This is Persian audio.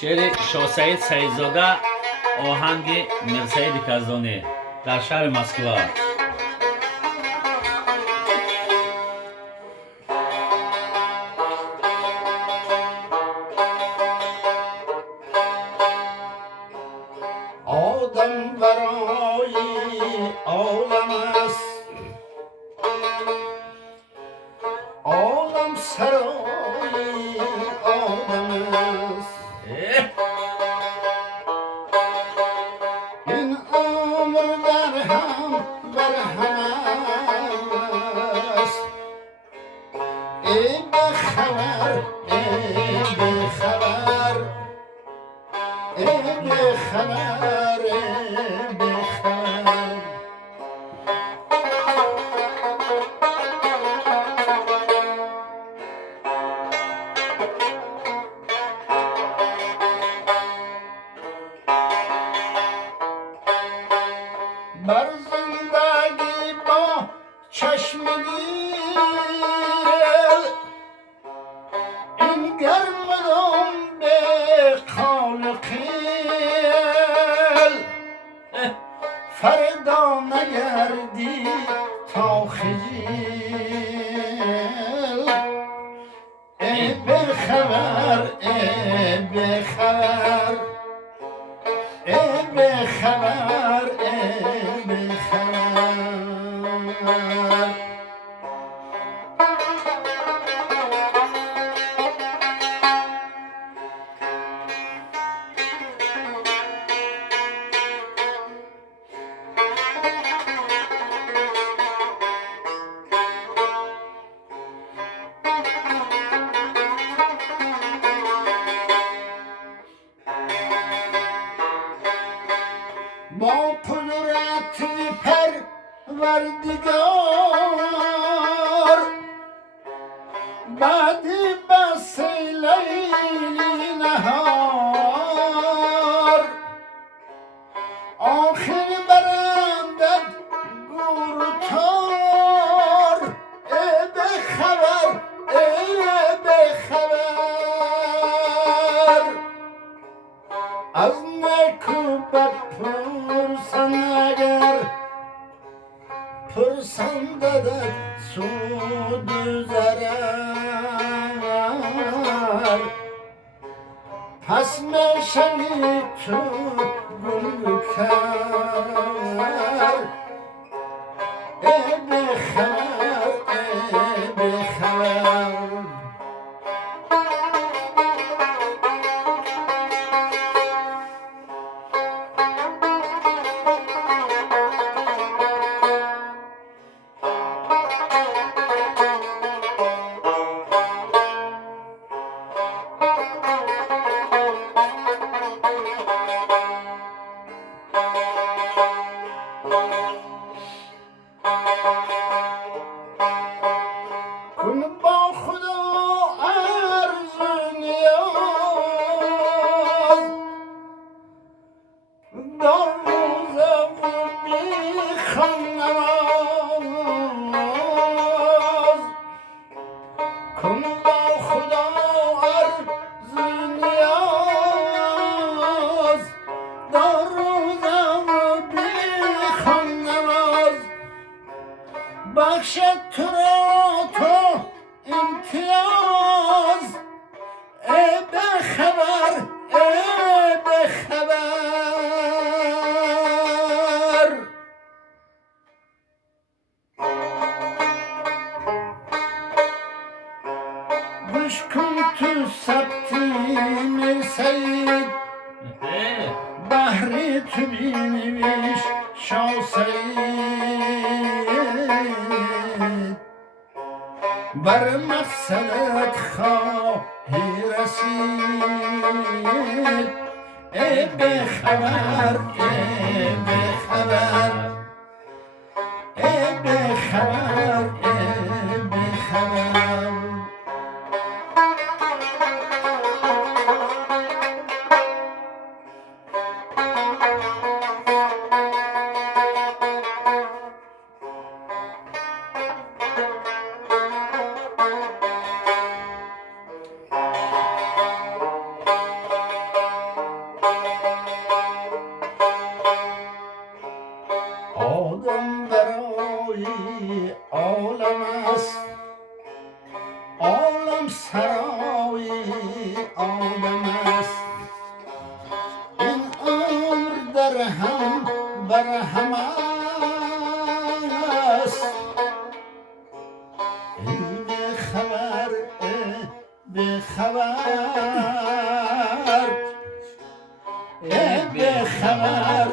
شعر شاه سعید سعیدزاده، آهنگ میرسعید کزدانی در شهر مسکو. آدم برای عالم است، عالم سرای آدم است. این عمر در هم بر هم است. ای بخبر، ای بخبر، ای بخبر، ای بخبر. بر زندگی با چشم گیر این گرمدم به خالقیل. فردا نگردی تا خجیل. ای بخبر، ای بخبر، ای بخبر، ای بخبر. با قدرت پروردگار بعدی بس لیلی نهار آخر برندت گور تار. ای بخبر، ای بخبر، از نکو بپرسن اگر پرسنددت سود و ضرر. پس میشوی تو گمکر. ای بخبر، ای بخبر. کن با خدا عرض نیاز، در روزه و بیخوان نماز. کن با خدا عرض نیاز، در روزه و بیخوان نماز. بخشد تو را تو امتیاز. ای بخبر، ای بخبر. گوش کن تو سبتیم سید، بهر تو بینویش شاه سعید. بر مقصدت خواهی رسید. ای بخبر، ای بخبر، ای بخبر، ای بخبر. بخبر، بخبر